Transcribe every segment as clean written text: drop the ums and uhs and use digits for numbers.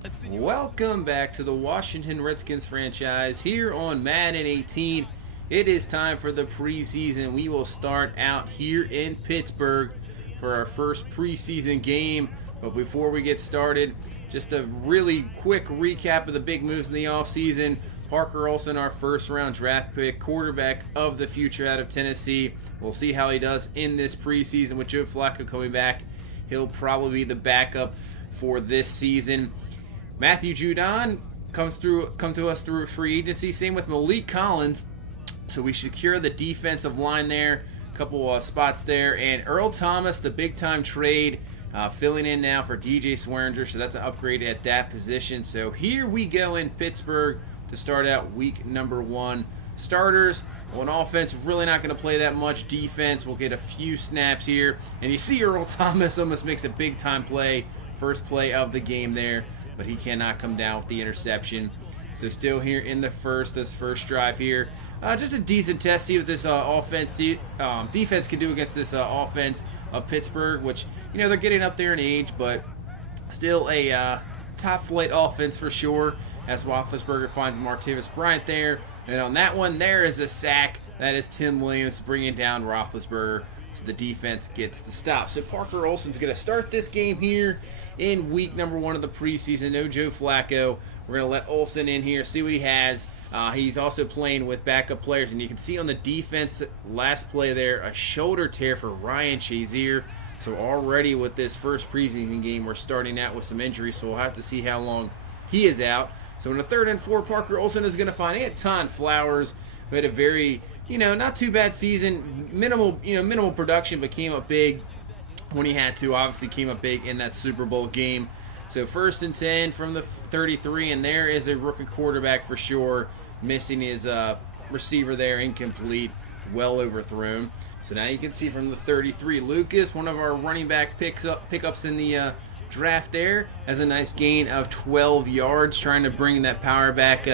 Welcome back to the Washington Redskins franchise here on Madden 18. It is time for the preseason. We will start out here in Pittsburgh for our first preseason game. But before we get started, just a really quick recap of the big moves in the offseason. Parker Olson, our first round draft pick, quarterback of the future out of Tennessee. We'll see how he does in this preseason with Joe Flacco coming back. He'll probably be the backup for this season. Matthew Judon come to us through free agency. Same with Malik Collins. So we secure the defensive line there. A couple spots there. And Earl Thomas, the big-time trade, filling in now for DJ Swearinger. So that's an upgrade at that position. So here we go in Pittsburgh to start out week number 1. Starters on offense, really not going to play that much. Defense, we'll get a few snaps here. And you see Earl Thomas almost makes a big-time play. First play of the game there. But he cannot come down with the interception. So still here in this first drive here. Just a decent test, see what this defense can do against this offense of Pittsburgh, which, they're getting up there in age, but still a top flight offense for sure, as Roethlisberger finds Martavis Bryant there. And on that one, there is a sack. That is Tim Williams bringing down Roethlisberger. So the defense gets the stop. So Parker Olson's going to start this game here in week number 1 of the preseason. No Joe Flacco. We're going to let Olson in here, see what he has. He's also playing with backup players. And you can see on the defense, last play there, a shoulder tear for Ryan Shazier. So already with this first preseason game, we're starting out with some injuries. So we'll have to see how long he is out. So in the 3rd and 4, Parker Olson is going to find Anton Flowers, who had a very, not too bad season. Minimal production, but came up big when he had to. Obviously came up big in that Super Bowl game. So 1st and 10 from the 33, and there is a rookie quarterback for sure. Missing his receiver there, incomplete, well overthrown. So now you can see from the 33, Lucas, one of our running back pickups in the draft there, has a nice gain of 12 yards, trying to bring that power back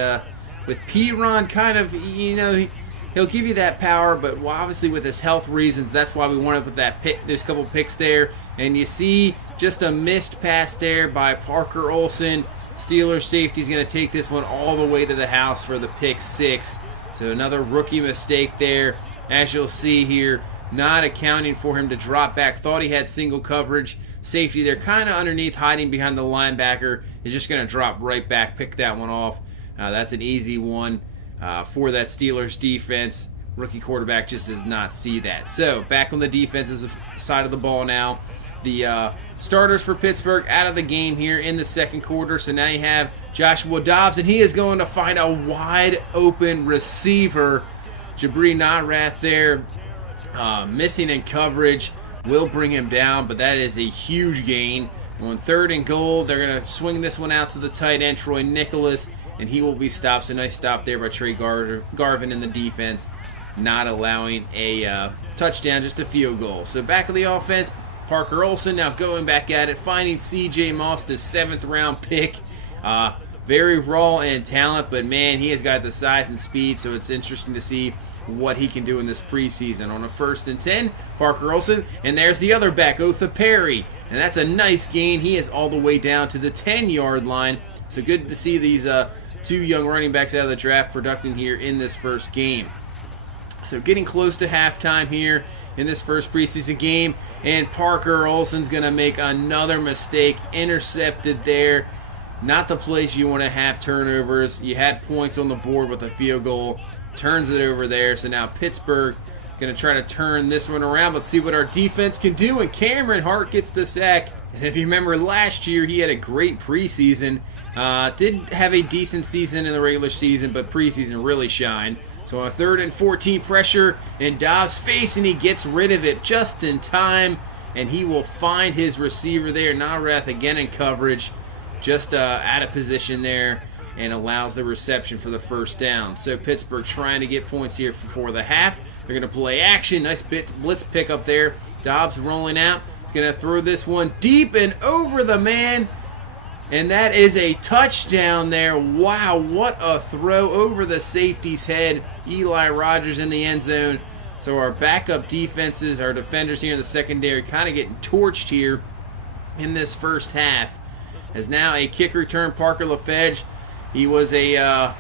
with Piron. Kind of, he'll give you that power, but obviously with his health reasons, that's why we wanted to put that pick. There's a couple picks there, and you see just a missed pass there by Parker Olson. Steelers safety's going to take this one all the way to the house for the pick 6. So another rookie mistake there, as you'll see here, not accounting for him to drop back. Thought he had single coverage. Safety there, kind of underneath, hiding behind the linebacker, is just going to drop right back, pick that one off. That's an easy one for that Steelers defense. Rookie quarterback just does not see that. So back on the defensive side of the ball now. The starters for Pittsburgh out of the game here in the second quarter. So now you have Joshua Dobbs, and he is going to find a wide open receiver. Jabri Nadrath there, missing in coverage, will bring him down, but that is a huge gain. On 3rd and goal, they're going to swing this one out to the tight end, Troy Nicholas, and he will be stopped. So nice stop there by Trey Garvin in the defense, not allowing a touchdown, just a field goal. So back of the offense, Parker Olson now going back at it, finding C.J. Moss, the 7th round pick. Very raw in talent, but man, he has got the size and speed, so it's interesting to see what he can do in this preseason. On a 1st and 10, Parker Olson, and there's the other back, Otha Perry, and that's a nice gain. He is all the way down to the 10-yard line, so good to see these 2 young running backs out of the draft producing here in this first game. So getting close to halftime here in this first preseason game, and Parker Olson's going to make another mistake, intercepted there. Not the place you want to have turnovers. You had points on the board with a field goal, turns it over there. So now Pittsburgh going to try to turn this one around. Let's see what our defense can do, and Cameron Hart gets the sack. And if you remember last year, he had a great preseason. Did have a decent season in the regular season, but preseason really shined. So on a 3rd and 14, pressure in Dobbs' face, and he gets rid of it just in time. And he will find his receiver there, Nadrath, again in coverage, just out of position there, and allows the reception for the first down. So Pittsburgh trying to get points here before the half. They're going to play action. Nice blitz pick up there. Dobbs rolling out. He's going to throw this one deep and over the man. And that is a touchdown there. Wow, what a throw over the safety's head. Eli Rogers in the end zone. So our backup defenses, our defenders here in the secondary, kind of getting torched here in this first half. As now a kick return, Parker LaFedge. He was a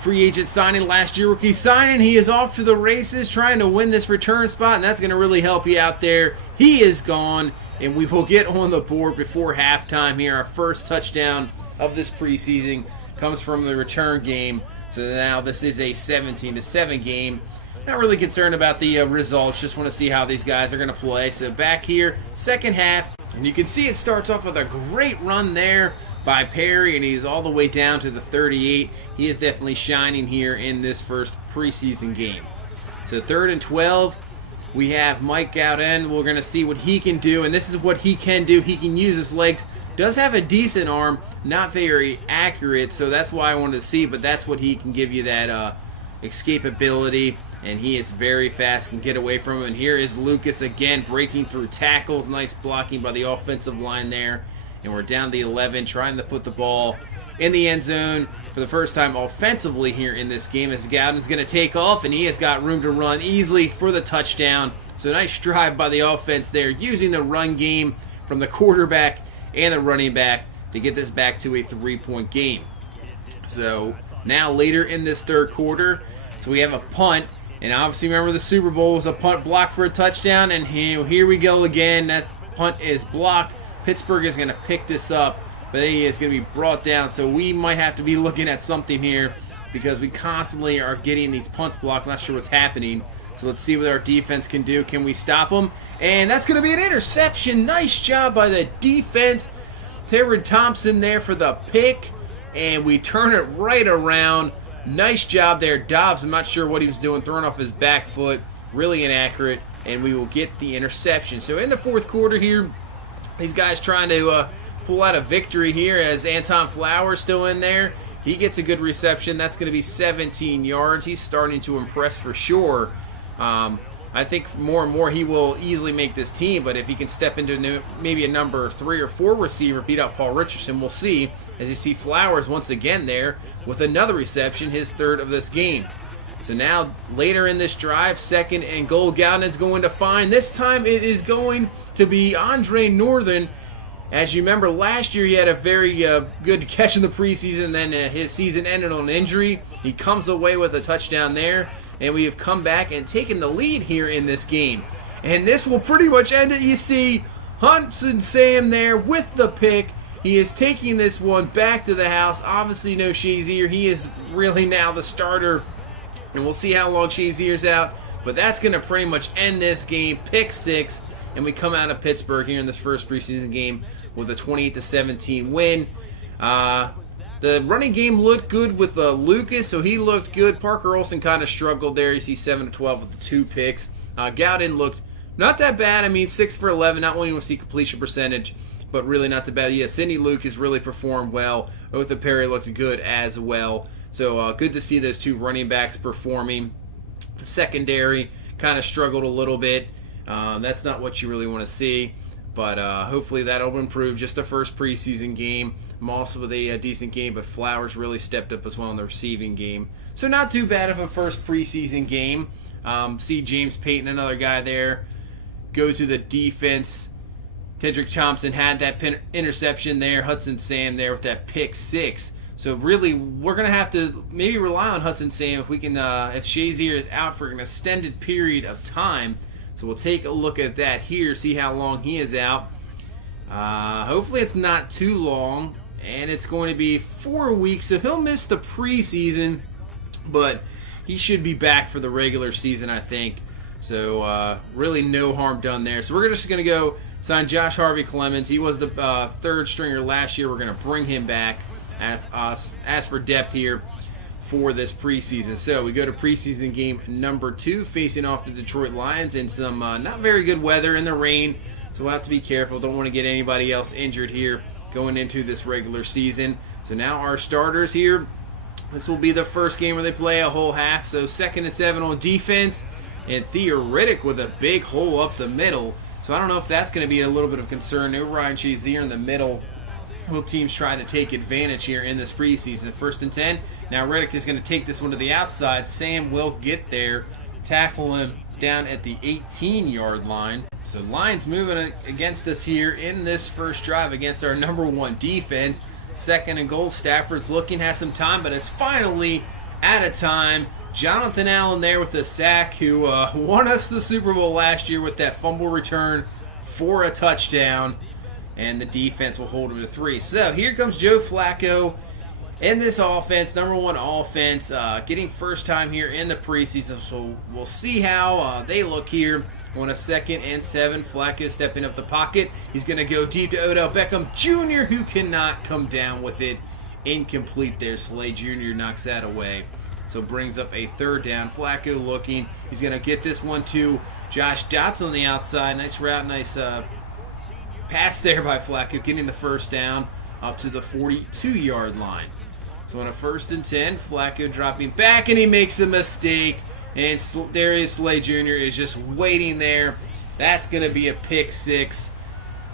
free agent signing last year, rookie signing. He is off to the races trying to win this return spot, and that's going to really help you out there. He is gone, and we will get on the board before halftime here. Our first touchdown of this preseason comes from the return game. So now this is a 17-7 game. Not really concerned about the results, just want to see how these guys are going to play. So back here, second half, and you can see it starts off with a great run there by Perry, and he's all the way down to the 38. He is definitely shining here in this first preseason game. So 3rd and 12, we have Mike out in. We're going to see what he can do, and this is what he can do. He can use his legs. Does have a decent arm, not very accurate, so that's why I wanted to see, but that's what he can give you, that escapability, and he is very fast, can get away from him. And here is Lucas again breaking through tackles. Nice blocking by the offensive line there. And we're down to 11, trying to put the ball in the end zone for the first time offensively here in this game, as Gowden's going to take off, and he has got room to run easily for the touchdown. So nice drive by the offense there, using the run game from the quarterback and the running back to get this back to a 3-point game. So now later in this third quarter, so we have a punt, and obviously remember the Super Bowl was a punt block for a touchdown, and here we go again. That punt is blocked. Pittsburgh is going to pick this up, but he is going to be brought down. So we might have to be looking at something here, because we constantly are getting these punts blocked. Not sure what's happening. So let's see what our defense can do. Can we stop them? And that's going to be an interception. Nice job by the defense. Terry Thompson there for the pick, and we turn it right around. Nice job there. Dobbs, I'm not sure what he was doing, throwing off his back foot. Really inaccurate, and we will get the interception. So in the fourth quarter here, these guys trying to pull out a victory here, as Anton Flowers still in there. He gets a good reception. That's going to be 17 yards. He's starting to impress for sure. I think more and more he will easily make this team, but if he can step into maybe a number 3 or 4 receiver, beat out Paul Richardson, we'll see. As you see Flowers once again there with another reception, his 3rd of this game. So now later in this drive, 2nd and goal, Gowden's going to find. This time it is going to be Andre Northern. As you remember, last year he had a very good catch in the preseason, then his season ended on an injury. He comes away with a touchdown there, and we have come back and taken the lead here in this game. And this will pretty much end it. You see Hudson Sam there with the pick. He is taking this one back to the house. Obviously no Shazier. He is really now the starter, and we'll see how long Shazier's out. But that's going to pretty much end this game. Pick 6, and we come out of Pittsburgh here in this first preseason game with a 28-17 win. The running game looked good with Lucas, so he looked good. Parker Olsen kind of struggled there. You see 7-12 with the 2 picks. Gowden looked not that bad. I mean, 6 for 11. Not only do we see completion percentage, but really not that bad. Yeah, Sidney Lucas really performed well. Otha Perry looked good as well. So good to see those 2 running backs performing. The secondary kind of struggled a little bit. That's not what you really want to see. But hopefully that'll improve. Just the first preseason game. Moss with a decent game, but Flowers really stepped up as well in the receiving game. So not too bad of a first preseason game. See James Payton, another guy there, go to the defense. Tedrick Thompson had that interception there. Hudson Sam there with that pick 6. So really, we're going to have to maybe rely on Hudson Sam if we can. If Shazier is out for an extended period of time. So we'll take a look at that here, see how long he is out. Hopefully it's not too long, and it's going to be 4 weeks, so he'll miss the preseason, but he should be back for the regular season, I think. So really no harm done there. So we're just going to go sign Josh Harvey Clemens. He was the 3rd stringer last year. We're going to bring him back, ask for depth here for this preseason. So we go to preseason game number 2, facing off the Detroit Lions in some not very good weather in the rain. So we'll have to be careful. Don't want to get anybody else injured here going into this regular season. So now our starters here. This will be the first game where they play a whole half. So 2nd and 7 on defense. And Theoretic with a big hole up the middle. So I don't know if that's going to be a little bit of concern. No Ryan Shazier in the middle. Both teams try to take advantage here in this preseason. 1st and 10. Now Reddick is going to take this one to the outside. Sam will get there, tackle him down at the 18-yard line. So Lions moving against us here in this first drive against our number one defense. 2nd and goal. Stafford's looking, has some time, but it's finally out of time. Jonathan Allen there with the sack, who won us the Super Bowl last year with that fumble return for a touchdown. And the defense will hold him to 3. So here comes Joe Flacco in this offense, number one offense, getting first time here in the preseason. So we'll see how they look here. On a 2nd and 7, Flacco stepping up the pocket. He's going to go deep to Odell Beckham Jr., who cannot come down with it. Incomplete there. Slay Jr. knocks that away. So brings up a 3rd down. Flacco looking. He's going to get this one to Josh Dotson on the outside. Nice route, nice pass there by Flacco, getting the 1st down up to the 42-yard line. So on a 1st and 10, Flacco dropping back, and he makes a mistake. And Darius Slay Jr. is just waiting there. That's going to be a pick 6.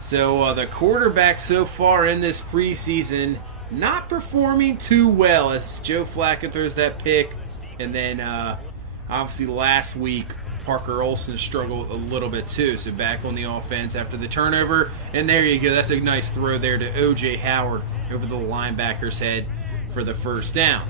So the quarterback so far in this preseason not performing too well as Joe Flacco throws that pick. And then obviously last week, Parker Olsen struggled a little bit too. So back on the offense after the turnover. And there you go. That's a nice throw there to O.J. Howard over the linebacker's head for the 1st down.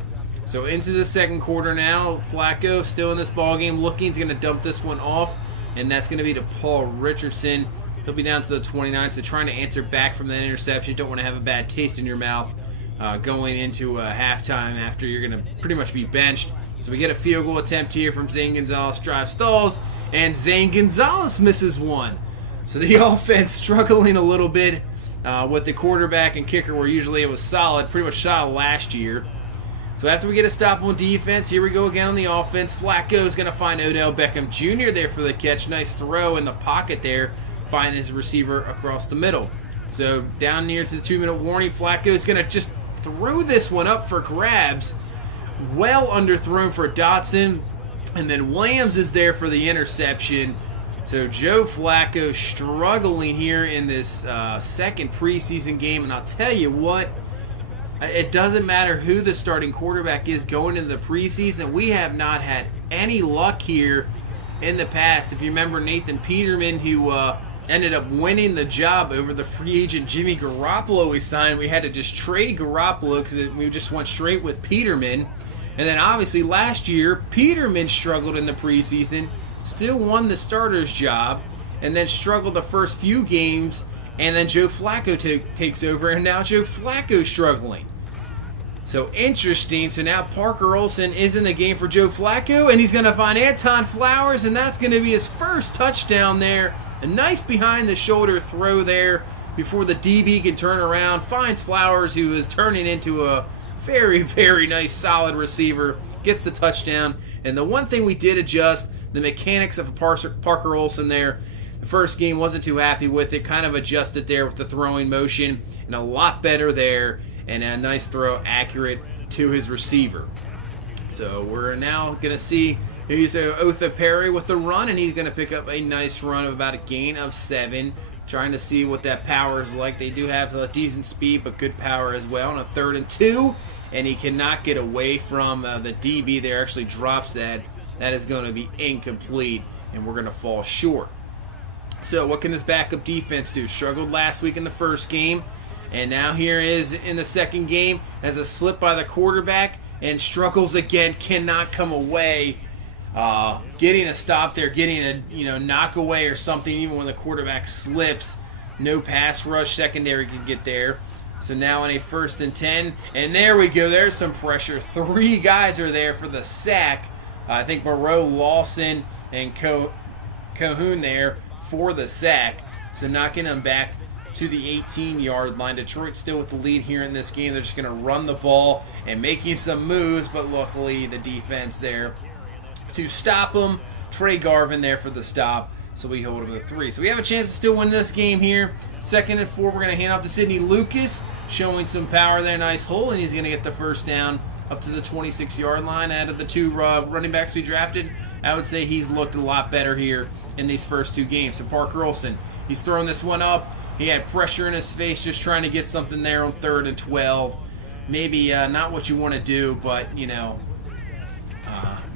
So into the 2nd quarter now. Flacco still in this ballgame looking. He's going to dump this one off. And that's going to be to Paul Richardson. He'll be down to the 29. So trying to answer back from that interception. You don't want to have a bad taste in your mouth going into halftime after you're going to pretty much be benched. So we get a field goal attempt here from Zane Gonzalez. Drive stalls. And Zane Gonzalez misses one. So the offense struggling a little bit with the quarterback and kicker, where usually it was solid. Pretty much solid last year. So after we get a stop on defense, here we go again on the offense. Flacco's going to find Odell Beckham Jr. there for the catch. Nice throw in the pocket there. Find his receiver across the middle. So down near to the 2-minute warning, Flacco's going to just throw this one up for grabs. Well underthrown for Dotson. And then Williams is there for the interception. So Joe Flacco struggling here in this 2nd preseason game. And I'll tell you what, it doesn't matter who the starting quarterback is going into the preseason. We have not had any luck here in the past. If you remember Nathan Peterman, who ended up winning the job over the free agent Jimmy Garoppolo we signed, we had to just trade Garoppolo because we just went straight with Peterman. And then obviously last year, Peterman struggled in the preseason, still won the starter's job, and then struggled the first few games. And then Joe Flacco takes over, and now Joe Flacco's struggling. So interesting. So now Parker Olsen is in the game for Joe Flacco, and he's going to find Anton Flowers, and that's going to be his 1st touchdown there. A nice behind-the-shoulder throw there before the DB can turn around. Finds Flowers, who is turning into a very, very nice, solid receiver. Gets the touchdown. And the one thing we did adjust, the mechanics of Parker Olsen there. The first game wasn't too happy with it. Kind of adjusted there with the throwing motion. And a lot better there. And a nice throw, accurate to his receiver. So we're now going to see he's Otha Perry with the run. And he's going to pick up a nice run of about a gain of 7. Trying to see what that power is like. They do have a decent speed, but good power as well. On a 3rd and 2. And he cannot get away from the DB there. Actually drops that. That is going to be incomplete. And we're going to fall short. So what can this backup defense do? Struggled last week in the first game. And now here is in the 2nd game. Has a slip by the quarterback. And struggles again. Cannot come away. Getting a stop there. Getting a knock away or something. Even when the quarterback slips. No pass rush secondary can get there. So now on a 1st and 10. And there we go. There's some pressure. 3 guys are there for the sack. I think Moreau, Lawson, and Cahoon there for the sack. So knocking them back to the 18-yard line. Detroit still with the lead here in this game. They're just going to run the ball and making some moves, but luckily the defense there to stop them. Trey Garvin there for the stop, so we hold him to 3. So we have a chance to still win this game here. 2nd and 4, we're going to hand off to Sidney Lucas, showing some power there. Nice hole, and he's going to get the 1st down up to the 26-yard line. Out of the 2 running backs we drafted, I would say he's looked a lot better here in these first 2 games. So Parker Olsen, he's throwing this one up. He had pressure in his face, just trying to get something there on 3rd and 12. Maybe not what you want to do, but,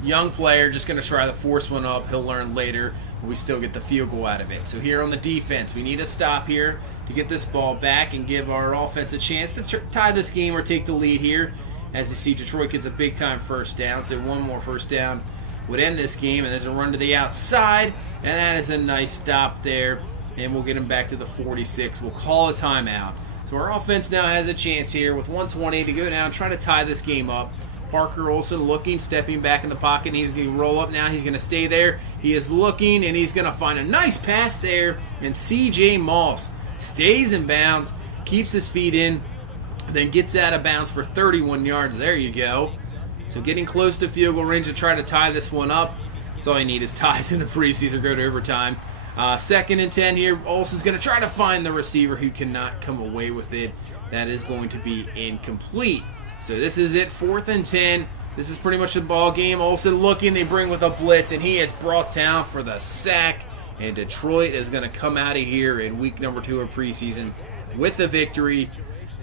young player, just going to try to force one up. He'll learn later. We still get the field goal out of it. So here on the defense, we need a stop here to get this ball back and give our offense a chance to tie this game or take the lead here. As you see, Detroit gets a big-time first down, so one more first down would end this game, and there's a run to the outside, and that is a nice stop there, and we'll get him back to the 46. We'll call a timeout. So our offense now has a chance here with 1:20 to go down, try to tie this game up. Parker Olson looking, stepping back in the pocket, and he's going to roll up now. He's going to stay there. He is looking, and he's going to find a nice pass there, and C.J. Moss stays in bounds, keeps his feet in, then gets out of bounds for 31 yards. There you go. So getting close to field goal range to try to tie this one up. That's all you need is ties in the preseason, go to overtime. 2nd and 10 here. Olsen's going to try to find the receiver who cannot come away with it. That is going to be incomplete. So this is it, 4th and 10. This is pretty much the ball game. Olsen looking, they bring with a blitz, and he is brought down for the sack. And Detroit is going to come out of here in week number 2 of preseason with the victory,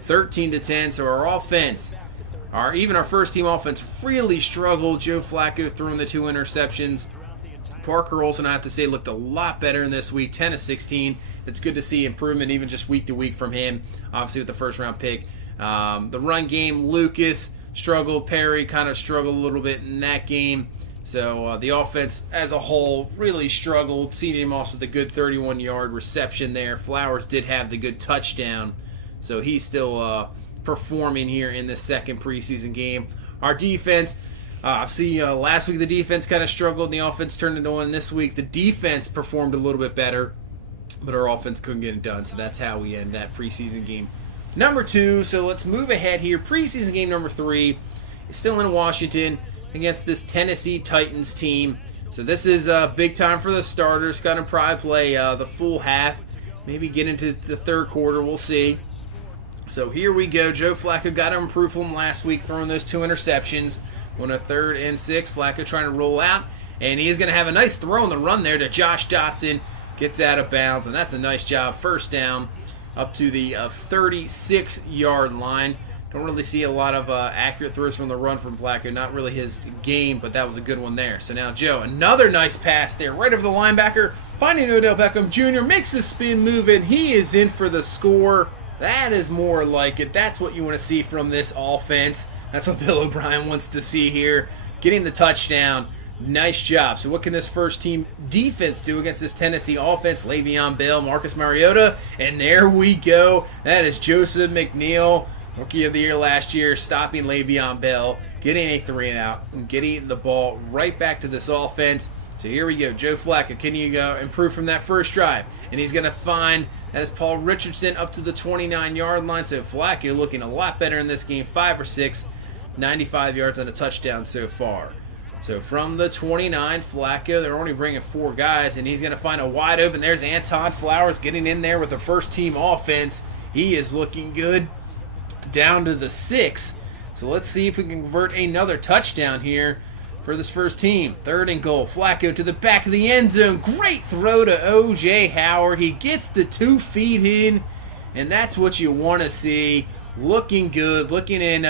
13-10. So our offense, even our first team offense, really struggled. Joe Flacco throwing the 2 interceptions. Parker Olson, I have to say, looked a lot better in this week, 10-16. It's good to see improvement even just week to week from him, obviously with the first-round pick. The run game, Lucas struggled. Perry kind of struggled a little bit in that game. So the offense as a whole really struggled. C.J. Moss with a good 31-yard reception there. Flowers did have the good touchdown. So he's still performing here in the second preseason game. Our defense, obviously last week the defense kind of struggled and the offense turned it on. This week the defense performed a little bit better, but our offense couldn't get it done. So that's how we end that preseason game number 2. So let's move ahead here. Preseason game number 3 is still in Washington against this Tennessee Titans team. So this is big time for the starters. Going to probably play the full half, maybe get into the third quarter. We'll see. So here we go. Joe Flacco got to improve from last week, throwing those 2 interceptions. On a 3rd and 6, Flacco trying to roll out, and he's going to have a nice throw on the run there to Josh Dotson. Gets out of bounds, and that's a nice job. First down up to the 36-yard line. Don't really see a lot of accurate throws from the run from Flacco. Not really his game, but that was a good one there. So now Joe, another nice pass there, right over the linebacker, finding Odell Beckham Jr., makes a spin move, and he is in for the score. That is more like it. That's what you want to see from this offense. That's what Bill O'Brien wants to see here. Getting the touchdown. Nice job. So what can this first team defense do against this Tennessee offense? Le'Veon Bell, Marcus Mariota, and there we go. That is Joseph McNeil, Rookie of the Year last year, stopping Le'Veon Bell, getting a 3-and-out, and getting the ball right back to this offense. So here we go. Joe Flacco, can you improve from that first drive? And he's going to find that is Paul Richardson up to the 29-yard line. So Flacco looking a lot better in this game, 5 or 6, 95 yards and a touchdown so far. So from the 29, Flacco, they're only bringing 4 guys, and he's going to find a wide open. There's Anton Flowers getting in there with the first team offense. He is looking good down to the 6. So let's see if we can convert another touchdown here for this first team. 3rd and goal. Flacco to the back of the end zone. Great throw to O.J. Howard. He gets the 2 feet in, and that's what you want to see. Looking good. Looking in,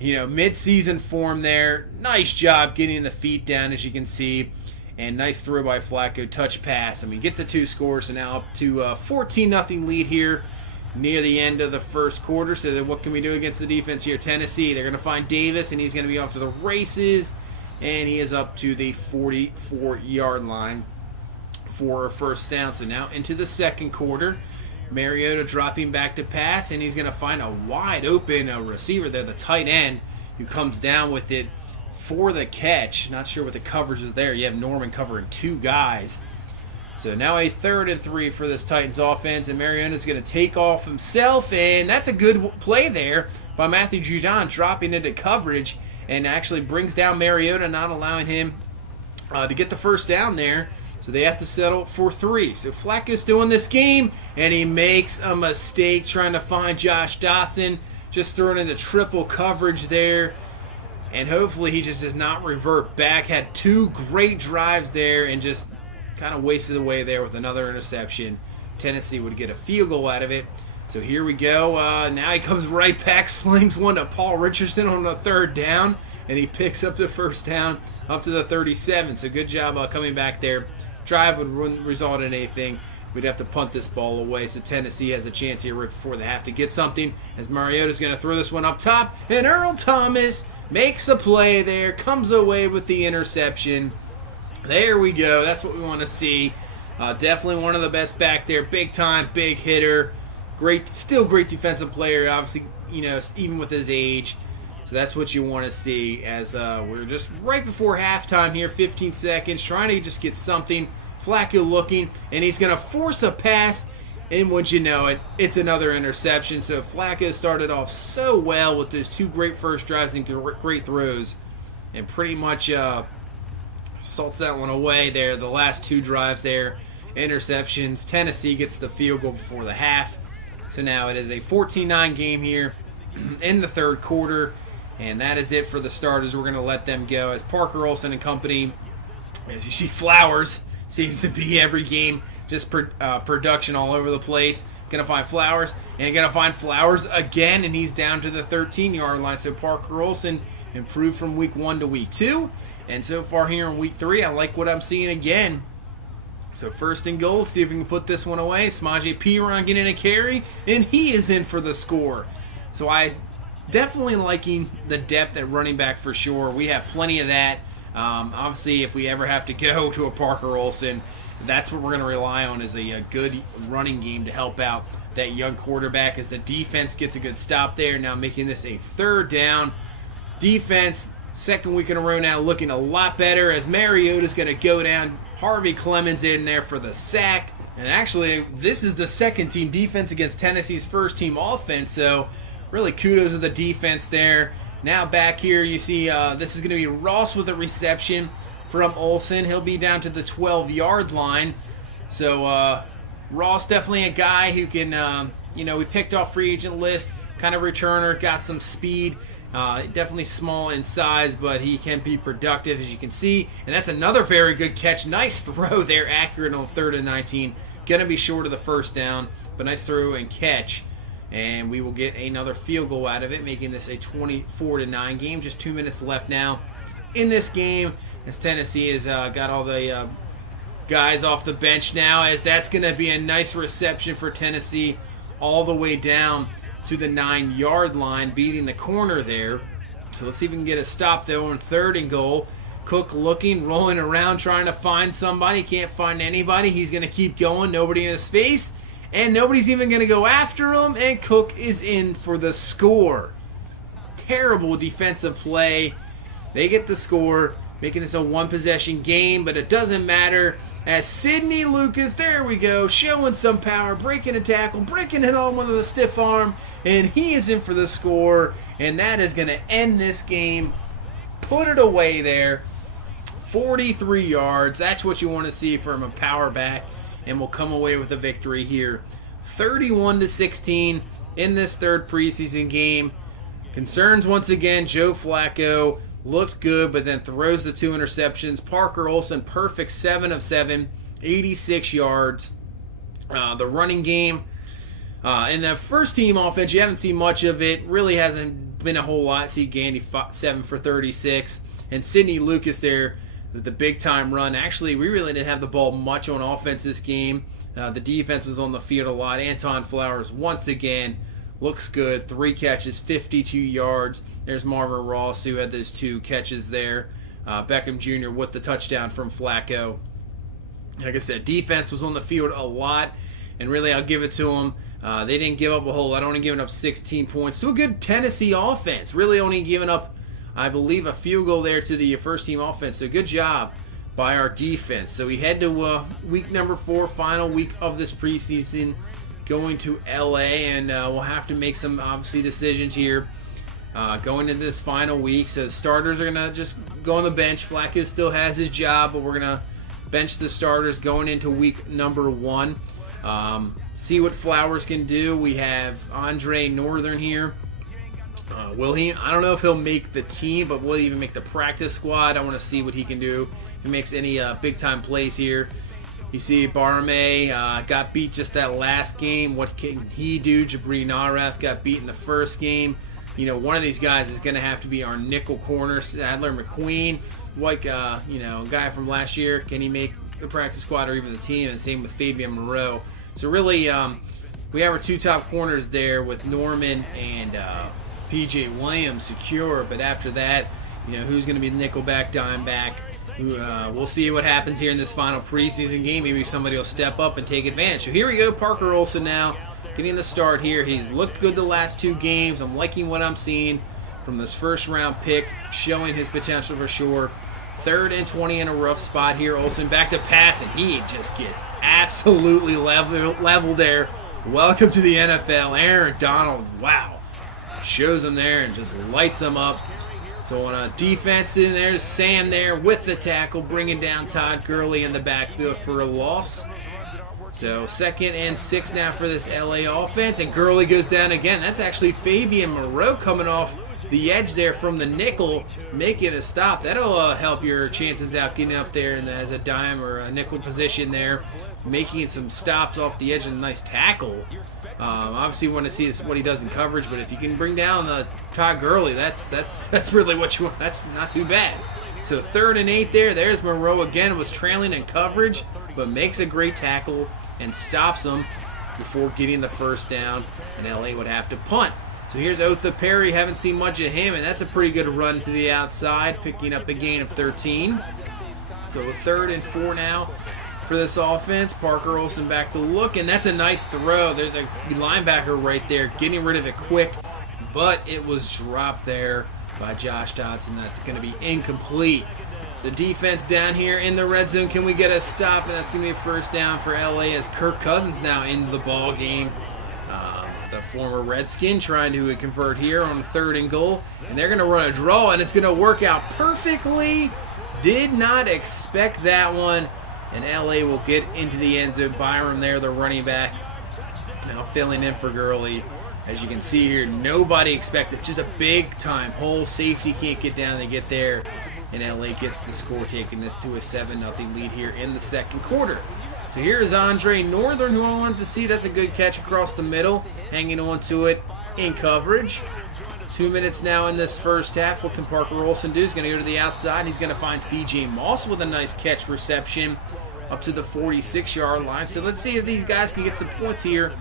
mid-season form there. Nice job getting the feet down, as you can see. And nice throw by Flacco. Touch pass. Get the 2 scores. So now up to 14-0 lead here near the end of the first quarter. So then what can we do against the defense here? Tennessee, they're going to find Davis, and he's going to be off to the races. And he is up to the 44-yard line for a first down. So now into the second quarter. Mariota dropping back to pass, and he's going to find a wide open receiver there, the tight end, who comes down with it for the catch. Not sure what the coverage is there. You have Norman covering 2 guys. So now a 3rd and 3 for this Titans offense, and Mariota's going to take off himself, and that's a good play there by Matthew Judon, dropping into coverage, and actually brings down Mariota, not allowing him to get the first down there. So they have to settle for 3. So Flacco's still in this game, and he makes a mistake trying to find Josh Dotson, just throwing into triple coverage there. And hopefully he just does not revert back. Had 2 great drives there and just kind of wasted away there with another interception. Tennessee would get a field goal out of it. So here we go. Now he comes right back, slings one to Paul Richardson on the 3rd down, and he picks up the first down up to the 37. So good job coming back there drive wouldn't result in anything. We'd have to punt this ball away, so Tennessee has a chance here right before they have to get something, as Mariota's going to throw this one up top, and Earl Thomas makes a play there, comes away with the interception. There we go. That's what we want to see. Definitely one of the best back there. Big time, big hitter. Still great defensive player, obviously, even with his age. So that's what you want to see, as we're just right before halftime here, 15 seconds, trying to just get something. Flacco looking, and he's going to force a pass, and once you know it, it's another interception. So Flacco started off so well with those 2 great first drives and great throws, and pretty much salts that one away there. The last 2 drives there, interceptions. Tennessee gets the field goal before the half. So now it is a 14-9 game here in the third quarter, and that is it for the starters. We're going to let them go, as Parker Olson and company, as you see, Flowers seems to be every game, just production all over the place. Going to find Flowers, and going to find Flowers again, and he's down to the 13-yard line. So Parker Olson improved from week 1 to week 2, and so far here in week 3, I like what I'm seeing again. So first and goal, let's see if we can put this one away. Samaje Perine getting a carry, and he is in for the score. So I definitely liking the depth at running back for sure. We have plenty of that. Obviously, if we ever have to go to a Parker Olson, that's what we're going to rely on, is a good running game to help out that young quarterback, as the defense gets a good stop there. Now making this a 3rd down. Defense, second week in a row now, looking a lot better, as Mariota's going to go down. Harvey Clemens in there for the sack. And actually, this is the second team defense against Tennessee's first team offense, so really kudos to the defense there. Now back here, you see this is going to be Ross with a reception from Olson. He'll be down to the 12-yard line. So Ross definitely a guy who can, we picked off free agent list, kind of returner, got some speed. Definitely small in size, but he can be productive, as you can see. And that's another very good catch. Nice throw there, accurate on 3rd and 19. Going to be short of the first down, but nice throw and catch. And we will get another field goal out of it, making this a 24-9 game. Just 2 minutes left now in this game, as Tennessee has got all the guys off the bench now, as that's going to be a nice reception for Tennessee all the way down to the 9-yard line, beating the corner there. So let's see if we can get a stop, though, on 3rd and goal. Cook looking, rolling around, trying to find somebody. Can't find anybody. He's going to keep going. Nobody in his face. And nobody's even going to go after him, and Cook is in for the score. Terrible defensive play. They get the score, making this a 1-possession game, but it doesn't matter, as Sidney Lucas, there we go, showing some power, breaking a tackle, breaking it on with a stiff arm, and he is in for the score, and that is going to end this game. Put it away there. 43 yards. That's what you want to see from a power back, and we'll come away with a victory here. 31-16 in this 3rd preseason game. Concerns once again. Joe Flacco looked good, but then throws the 2 interceptions. Parker Olson, perfect 7 of 7, 86 yards. The running game, in the first team offense, you haven't seen much of it. Really hasn't been a whole lot. See Gandy 7 for 36. And Sidney Lucas there, the big-time run. Actually, we really didn't have the ball much on offense this game. The defense was on the field a lot. Anton Flowers, once again, looks good. 3 catches, 52 yards. There's Marvin Ross, who had those 2 catches there. Beckham Jr. with the touchdown from Flacco. Like I said, defense was on the field a lot, and really I'll give it to them. They didn't give up a whole lot, only giving up 16 points to a good Tennessee offense. Really only giving up, I believe, a field goal there to the first team offense. So good job by our defense. So we head to week number 4, final week of this preseason, going to LA, and we'll have to make some obviously decisions here going into this final week. So the starters are going to just go on the bench. Flacco still has his job, but we're going to bench the starters going into week number 1. See what Flowers can do. We have Andre Northern here. Will he? I don't know if he'll make the team, but will he even make the practice squad? I want to see what he can do. If he makes any big-time plays here. You see Barme got beat just that last game. What can he do? Jabri Naref got beat in the first game. You know, one of these guys is going to have to be our nickel corner. Sadler McQueen, like, guy from last year. Can he make the practice squad or even the team, and same with Fabian Moreau. So really, we have our two top corners there with Norman and P.J. Williams secure, but after that, who's going to be the nickelback, dimeback? We'll see what happens here in this final preseason game. Maybe somebody will step up and take advantage. So here we go, Parker Olson now getting the start here. He's looked good the last 2 games. I'm liking what I'm seeing from this first-round pick, showing his potential for sure. 3rd and 20 in a rough spot here. Olson back to pass, and he just gets absolutely level there. Welcome to the NFL. Aaron Donald, wow. Shows him there and just lights him up. So on a defense, in there's Sam there with the tackle, bringing down Todd Gurley in the backfield for a loss. So 2nd and 6 now for this LA offense, and Gurley goes down again. That's actually Fabian Moreau coming off the edge there from the nickel, making a stop. That'll help your chances out getting up there as a dime or a nickel position there, making some stops off the edge and a nice tackle. Obviously, you want to see what he does in coverage, but if you can bring down Todd Gurley, that's really what you want. That's not too bad. So 3rd and 8 there. There's Moreau again. Was trailing in coverage, but makes a great tackle and stops him before getting the first down, and LA would have to punt. So here's Otha Perry. Haven't seen much of him, and that's a pretty good run to the outside, picking up a gain of 13. So 3rd and 4 now for this offense. Parker Olson back to look, and that's a nice throw. There's a linebacker right there, getting rid of it quick, but it was dropped there by Josh Dodson. That's going to be incomplete. So defense down here in the red zone. Can we get a stop? And that's going to be a first down for LA as Kirk Cousins now in the ball game. The former Redskin trying to convert here on 3rd and goal. And they're going to run a draw, and it's going to work out perfectly. Did not expect that one. And LA will get into the end zone. Byram there, the running back, now filling in for Gurley. As you can see here, nobody expected. Just a big-time hole. Safety can't get down. They get there. And LA gets the score, taking this to a 7-0 lead here in the 2nd quarter. So here's Andre Northern, who I wanted to see. That's a good catch across the middle, hanging on to it in coverage. 2 minutes now in this first half. What can Parker Olson do? He's going to go to the outside. He's going to find C.J. Moss with a nice catch reception up to the 46-yard line. So let's see if these guys can get some points here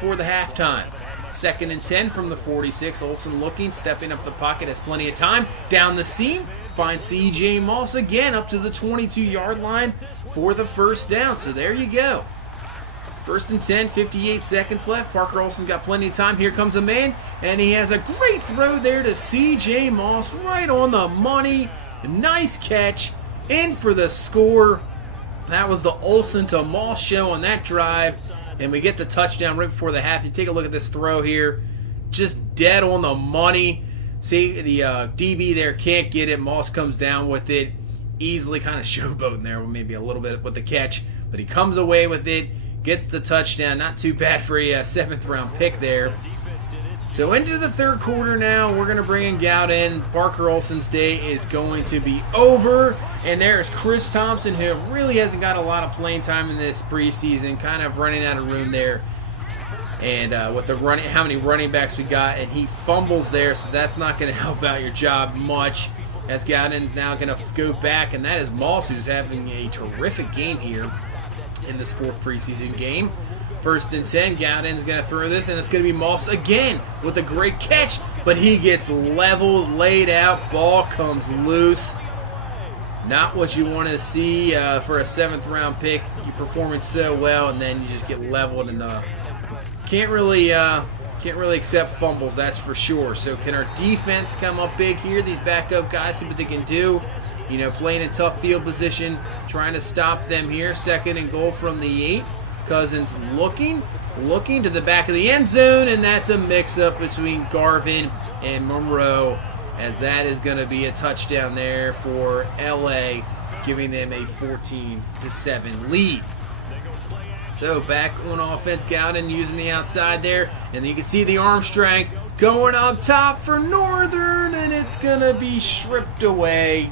for the halftime. 2nd and 10 from the 46. Olson looking, stepping up the pocket, has plenty of time. Down the seam, finds C.J. Moss again up to the 22-yard line for the first down. So there you go. 1st and 10, 58 seconds left. Parker Olson's got plenty of time. Here comes a man, and he has a great throw there to C.J. Moss, right on the money. Nice catch, in for the score. That was the Olson to Moss show on that drive. And we get the touchdown right before the half. You take a look at this throw here. Just dead on the money. See, the DB there can't get it. Moss comes down with it. Easily kind of showboating there, maybe a little bit with the catch. But he comes away with it. Gets the touchdown. Not too bad for a 7th-round pick there. So into the 3rd quarter now. We're going to bring in Gowden. Parker Olson's day is going to be over. And there's Chris Thompson, who really hasn't got a lot of playing time in this preseason. Kind of running out of room there. And with the how many running backs we got. And he fumbles there, so that's not going to help out your job much. As Gowden's now going to go back. And that is Moss, who's having a terrific game here in this 4th preseason game. 1st and 10, Gowden's going to throw this, and it's going to be Moss again with a great catch, but he gets leveled, laid out, ball comes loose. Not what you want to see for a 7th-round pick. You're performing so well, and then you just get leveled, and can't really accept fumbles, that's for sure. So can our defense come up big here? These backup guys, see what they can do. Playing in tough field position, trying to stop them here. 2nd and goal from the 8. Cousins looking to the back of the end zone, and that's a mix-up between Garvin and Monroe, as that is going to be a touchdown there for LA, giving them a 14-7 lead. So back on offense, Gowden using the outside there, and you can see the arm strength going up top for Northern, and it's going to be stripped away.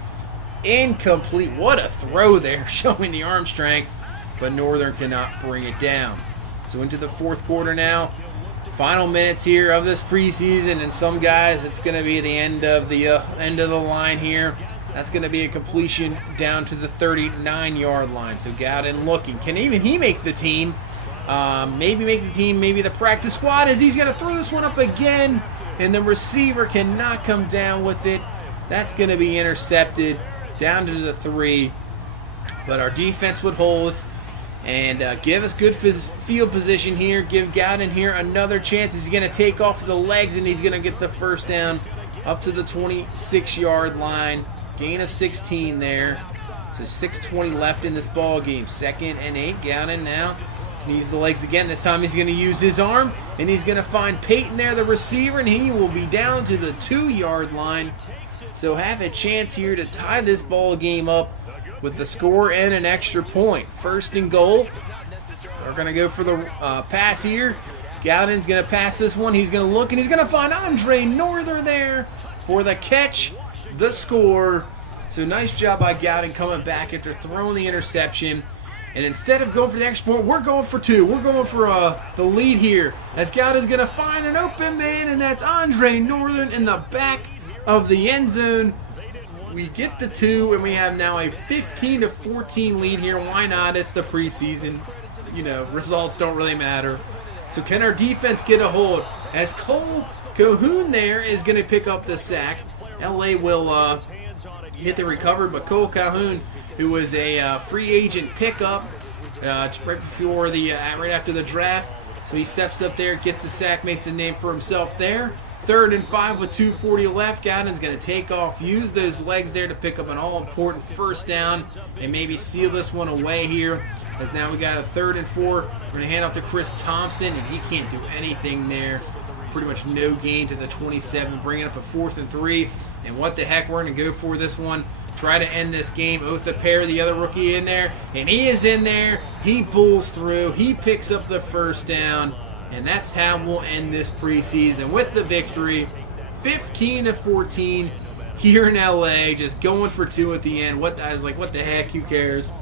Incomplete. What a throw there, showing the arm strength. But Northern cannot bring it down. So into the 4th quarter now. Final minutes here of this preseason, and some guys, it's going to be the end of the line here. That's going to be a completion down to the 39-yard line. So Gowden looking. Can even he make the team? Maybe make the team, maybe the practice squad, as he's going to throw this one up again. And the receiver cannot come down with it. That's going to be intercepted down to the 3. But our defense would hold and give us good field position here. Give Gowden here another chance. He's going to take off the legs, and he's going to get the first down up to the 26-yard line. Gain of 16 there. So 6:20 left in this ball game. 2nd and 8. Gowden now can use the legs again. This time he's going to use his arm, and he's going to find Peyton there, the receiver, and he will be down to the 2-yard line. So have a chance here to tie this ball game up with the score and an extra point. 1st and goal. We're going to go for the pass here. Gowden's going to pass this one. He's going to look, and he's going to find Andre Norther there for the catch, the score. So nice job by Gowden coming back after throwing the interception. And instead of going for the extra point, we're going for 2. We're going for the lead here, as Gowden's going to find an open man, and that's Andre Northern in the back of the end zone. We get the 2, and we have now a 15-14 lead here. Why not? It's the preseason. You know, results don't really matter. So can our defense get a hold? As Cole Calhoun there is going to pick up the sack. LA will hit the recovery, but Cole Calhoun, who was a free agent pickup right before the right after the draft, so he steps up there, gets the sack, makes a name for himself there. 3rd and 5 with 2:40 left. Gowden's going to take off, use those legs there to pick up an all-important first down and maybe seal this one away here. As now we got a 3rd and 4. We're going to hand off to Chris Thompson, and he can't do anything there. Pretty much no gain to the 27, bringing up a 4th and 3. And what the heck, we're going to go for this one. Try to end this game. Otha Perry, the other rookie, in there. And he is in there. He pulls through. He picks up the first down. And that's how we'll end this preseason with the victory. 15-14 here in LA. Just going for 2 at the end. I was like, what the heck? Who cares?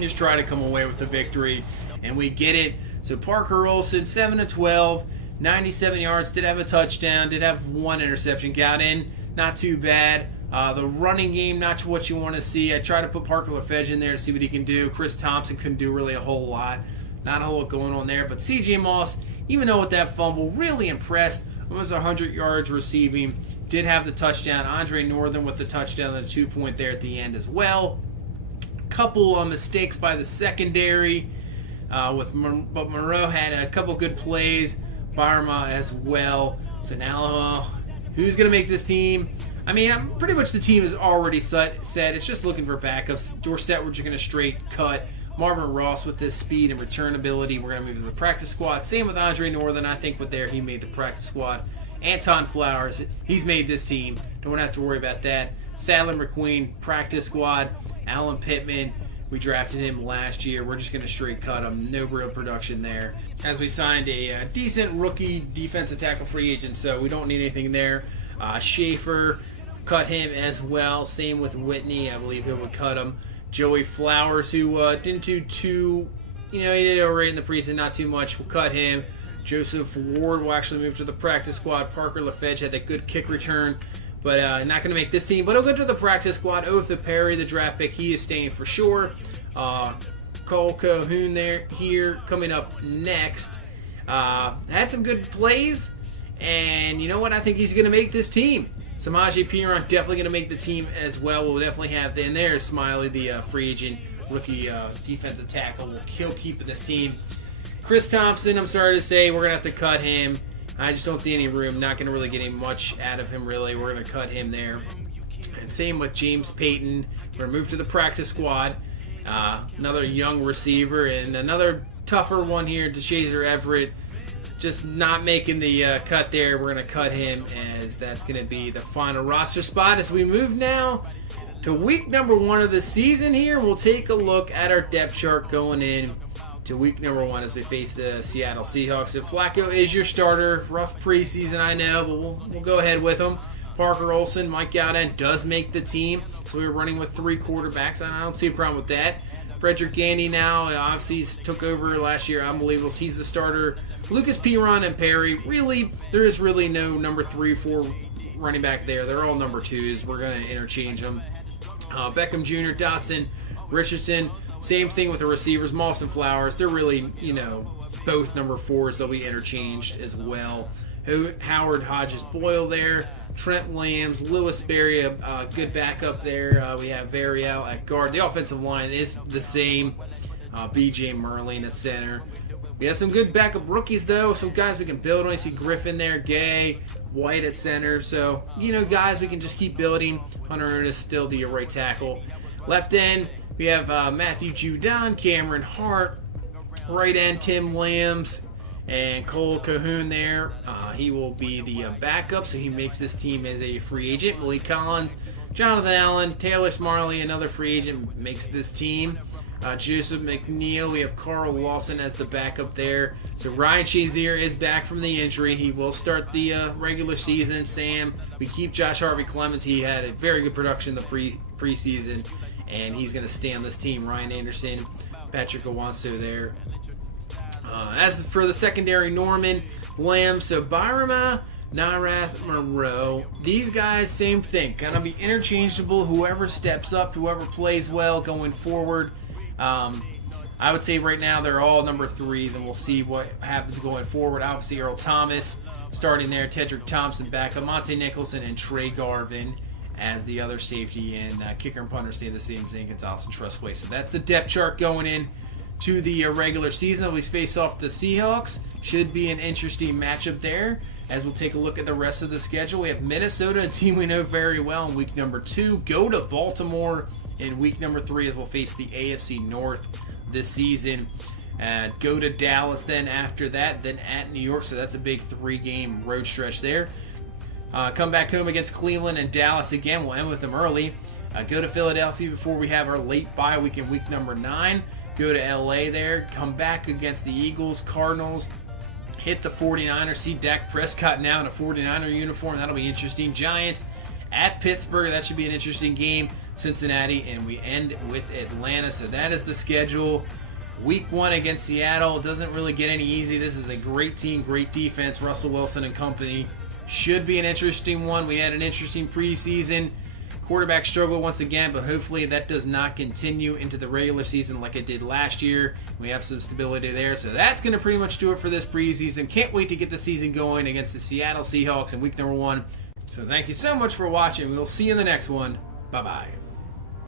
Just try to come away with the victory. And we get it. So Parker Olson, 7-12. 97 yards. Did have a touchdown. Did have 1 interception. Got in. Not too bad. The running game, not what you want to see. I tried to put Parker LaFedge in there to see what he can do. Chris Thompson couldn't do really a whole lot. Not a whole lot going on there. But C.J. Moss, even though with that fumble, really impressed. Almost 100 yards receiving. Did have the touchdown. Andre Northern with the touchdown and the 2-point there at the end as well. Couple mistakes by the secondary. But Moreau had a couple good plays. Barma as well. So now who's going to make this team? I mean, pretty much the team is already set. It's just looking for backups. Dorsett, we're just going to straight cut. Marvin Ross with his speed and return ability, we're going to move to the practice squad. Same with Andre Northern. I think with there, he made the practice squad. Anton Flowers, he's made this team. Don't have to worry about that. Sadler McQueen, practice squad. Alan Pittman, we drafted him last year. We're just going to straight cut him. No real production there. As we signed a decent rookie defensive tackle free agent, so we don't need anything there. Schaefer, cut him as well. Same with Whitney. I believe he would cut him. Joey Flowers, who didn't do too, he did alright in the preseason, not too much. We'll cut him. Joseph Ward will actually move to the practice squad. Parker LaFedge had that good kick return, but not going to make this team. But he'll go to the practice squad. Otha Perry, the draft pick, he is staying for sure. Cole Calhoun here coming up next. Had some good plays, and you know what? I think he's going to make this team. Samaje Perine definitely going to make the team as well. We'll definitely have, and there's Smiley, the free agent rookie defensive tackle. He'll keep this team. Chris Thompson, I'm sorry to say, we're going to have to cut him. I just don't see any room. Not going to really get any much out of him, really. We're going to cut him there. And same with James Payton. We're going to move to the practice squad. Another young receiver, and another tougher one here, DeShazer Everett. Just not making the cut there. We're going to cut him, as that's going to be the final roster spot as we move now to week number 1 of the season here. We'll take a look at our depth chart going in to week number 1 as we face the Seattle Seahawks. So Flacco is your starter. Rough preseason, I know, but we'll go ahead with him. Parker Olson, Mike Gowden does make the team. So we're running with 3 quarterbacks, and I don't see a problem with that. Frederick Gandy now, obviously he's took over last year. Unbelievable. He's the starter. Lucas Perine and Perry, really, there is really no number 3, 4 running back there. They're all number 2s. We're going to interchange them. Beckham Jr., Dotson, Richardson. Same thing with the receivers, Moss and Flowers. They're really, both number 4s. They'll be interchanged as well. Howard, Hodges, Boyle there. Trent Williams, Lewis Berry, a good backup there. We have Varial at guard. The offensive line is the same. B.J. Merlin at center. We have some good backup rookies, though. Some guys we can build on. You see Griffin there, Gay, White at center. So, guys we can just keep building. Hunter Ernest still the right tackle. Left end, we have Matthew Judon, Cameron Hart. Right end, Tim Williams. And Cole Cahoon there. He will be the backup, so he makes this team as a free agent. Malik Collins, Jonathan Allen, Taylor Smarley, another free agent, makes this team. Joseph McNeil, we have Carl Lawson as the backup there. So Ryan Shazier is back from the injury. He will start the regular season. Sam, we keep Josh Harvey Clemens. He had a very good production in the preseason, and he's going to stay on this team. Ryan Anderson, Patrick Owanso there. As for the secondary, Norman, Lamb, so Byram, Narath, Monroe. These guys, same thing. Gonna be interchangeable. Whoever steps up, whoever plays well going forward. I would say right now they're all number 3s, and we'll see what happens going forward. Obviously, Earl Thomas starting there, Tedrick Thompson back, Monte Nicholson, and Trey Garvin as the other safety, and kicker and punter stay the same. Zane Gonzalez and Trustway. So that's the depth chart going in to the regular season. We face off the Seahawks. Should be an interesting matchup there. As we'll take a look at the rest of the schedule, we have Minnesota, a team we know very well, in week number 2. Go to Baltimore in week number 3 as we'll face the AFC North this season. Go to Dallas then after that, then at New York. So that's a big 3-game road stretch there. Come back home against Cleveland and Dallas again. We'll end with them early. Go to Philadelphia before we have our late bye week in week number 9. Go to LA there. Come back against the Eagles, Cardinals. Hit the 49ers. See Dak Prescott now in a 49er uniform. That'll be interesting. Giants at Pittsburgh. That should be an interesting game. Cincinnati. And we end with Atlanta. So that is the schedule. Week 1 against Seattle. Doesn't really get any easy. This is a great team, great defense. Russell Wilson and company. Should be an interesting one. We had an interesting preseason. Quarterback struggle once again, but hopefully that does not continue into the regular season like it did last year. We have some stability there. So that's going to pretty much do it for this preseason. Can't wait to get the season going against the Seattle Seahawks in week number 1. So thank you so much for watching. We'll see you in the next one. Bye-bye.